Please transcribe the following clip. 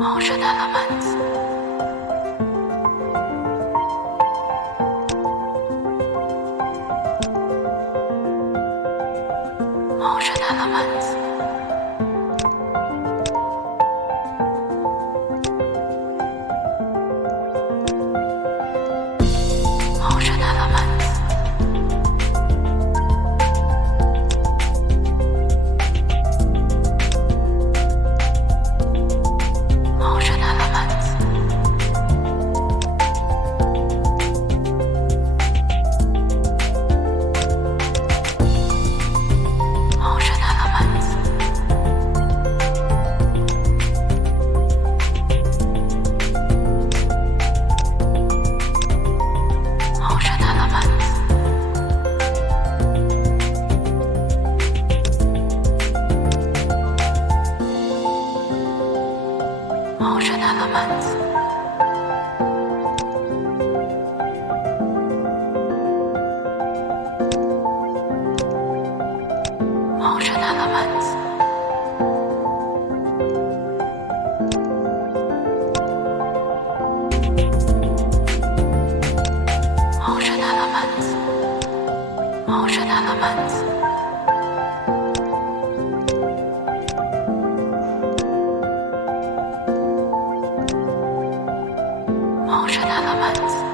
موجة elements موجة elements موجة elements موجة elements موجة elements موجة elements موجة elements موجة elements موجة elements موجة elements موجة elements